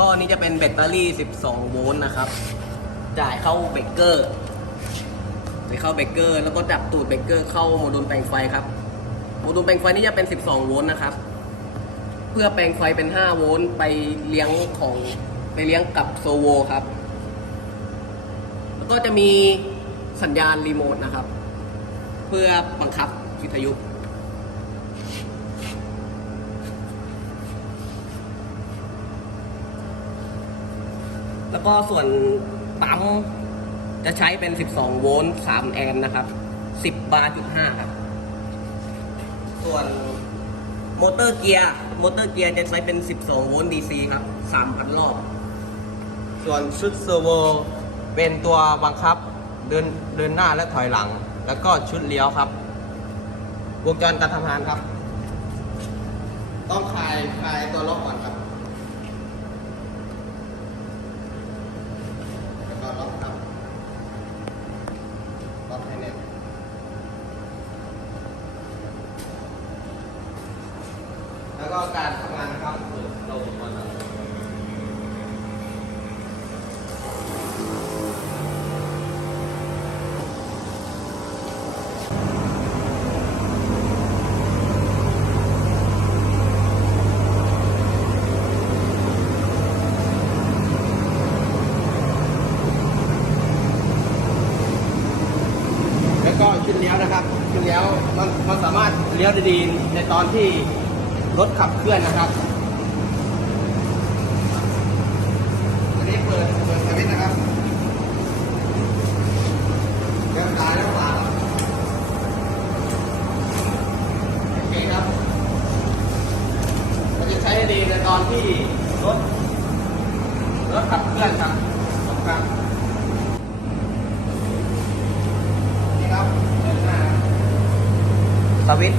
ก็นี่จะเป็นแบตเตอรี่12 โวลต์นะครับจ่ายเข้าเบรกเกอร์แล้วก็จับตูดเบรกเกอร์เข้าโมดูลแปลงไฟครับโมดูลแปลงไฟนี่จะเป็น12 โวลต์นะครับเพื่อแปลงไฟเป็น5 โวลต์ไปเลี้ยงกับโซโวครับแล้วก็จะมีสัญญาณรีโมทนะครับเพื่อบังคับวิทยุแล้วก็ส่วนปั๊มจะใช้เป็น12 โวลต์3 แอมป์นะครับ10 บาร์จุด5ครับส่วนมอเตอร์เกียร์จะใช้เป็น12 โวลต์ DC ครับ 3,000 รอบส่วนชุดเซอร์โวเป็นตัวบังคับเดินหน้าและถอยหลังแล้วก็ชุดเลี้ยวครับวงจรการทำงานครับต้องคลายตัวล็อกก่อนครับแล้วก็ล็อกครับล็อกให้แน่นแล้วก็การทำงานนะครับเราอุปกรณ์ก็ชุดเลี้ยวนะครับชุดเลี้ยวมันสามารถเลี้ยวได้ดีในตอนที่รถขับเคลื่อนนะครับอันนี้เปิดสวิตช์นะครับเลี้ยวซ้ายเลี้ยวขวาโอเคครับมันจะใช้ได้ดีในตอนที่รถขับเคลื่อนครับครับสวิตช์